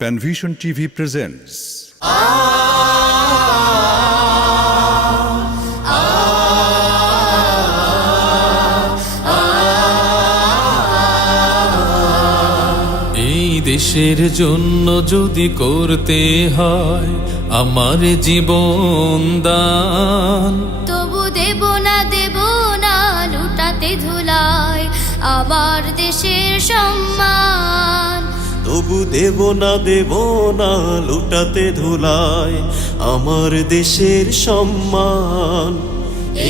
Panvision TV presents এই দেশের জন্য যদি করতে হয় আমার জীবন দান, তবু দেব না লুটাতে ধুলায় আমার দেশের সম্মান। তবু দেব না লুটাতে ধুলায় আমার দেশের সম্মান।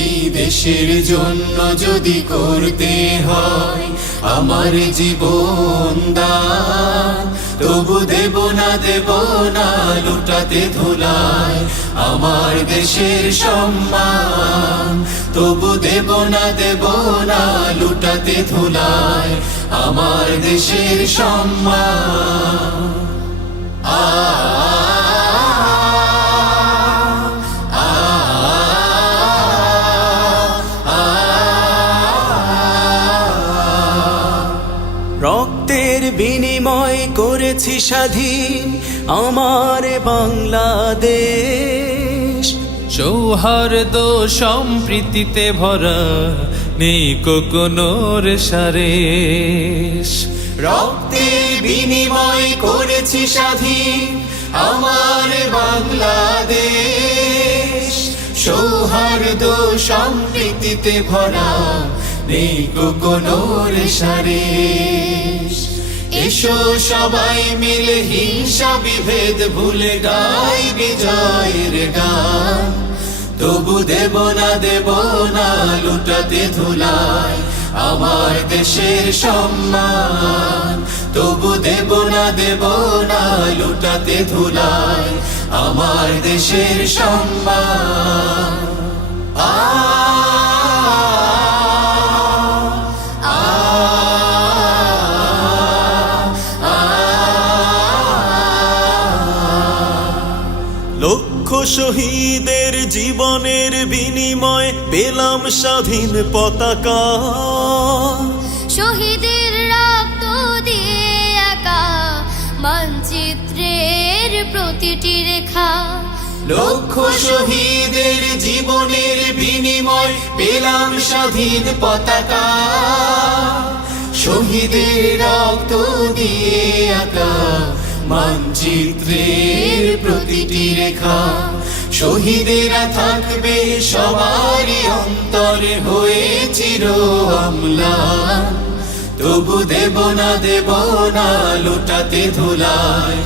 এই দেশের জন্য যদি করতে হয় আমার জীবন দান, তবু দেব না লুটাতে ধুলায় আমার দেশের সম্মান। তবু দেব না লুটাতে ধুলায় আমার দেশের সম্মান। রক্তের বিনিময় করেছি স্বাধীন আমার বাংলাদেশ। সৌহার্দ্য সম্প্রীতিতে ভরা নেই কোনো রেশারেশ। রক্তের বিনিময় করেছি স্বাধীন আমার বাংলাদেশ। সৌহার্দ্য সম্প্রীতিতে ভরা নেই কোনো রেশারেশ। এসো সবাই মিলে হিংসা বিভেদ ভুলে গাই বিজয়ের গান। তবু দেব না লুটাতে ধুলায় আমার দেশের সম্মান। তবু দেব না লুটাতে ধুলায় আমার দেশের সম্মান। লক্ষ শহীদের জীবনের বিনিময় পেলাম স্বাধীন পতাকা। শহীদের রক্ত দিয়ে আঁকা মানচিত্রের প্রতিটি রেখা। লক্ষ শহীদের জীবনের বিনিময় পেলাম স্বাধীন পতাকা। শহীদের রক্ত দিয়ে আঁকা মানচিত্রের প্রতিটি রেখা। শহীদেরা থাকবে সবারই অন্তরে হয়ে চির অম্লান। তবু দেব না লুটাতে ধুলায়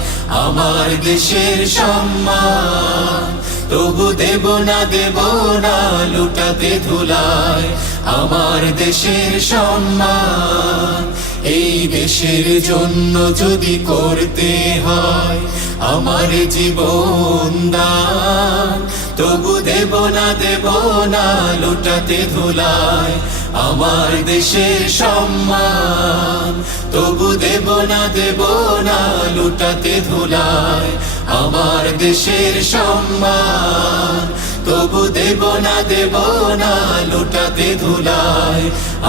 আমার দেশের সম্মান। তবু দেব না লুটাতে ধুলায় আমার দেশের সম্মান। এই দেশের জন্য যদি করতে হয় আমার জীবন দান, তবু দেব না লুটাতে ধুলায় আমার দেশের সম্মান। তবু দেব না লুটাতে ধুলায় আমার দেশের সম্মান। তবু দেব না লুটাতে ধুলায়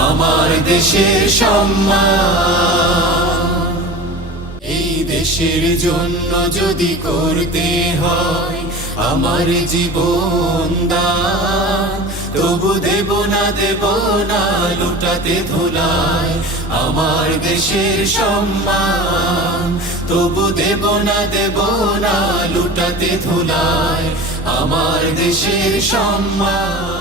আমার দেশের সম্মান। এই দেশের জন্য যদি করতে হয় আমার জীবন দান, তবু দেব না লুটাতে ধুলায় আমার দেশের সম্মান। তবু দেব না লুটাতে ধুলায় আমার দেশের সম্মান।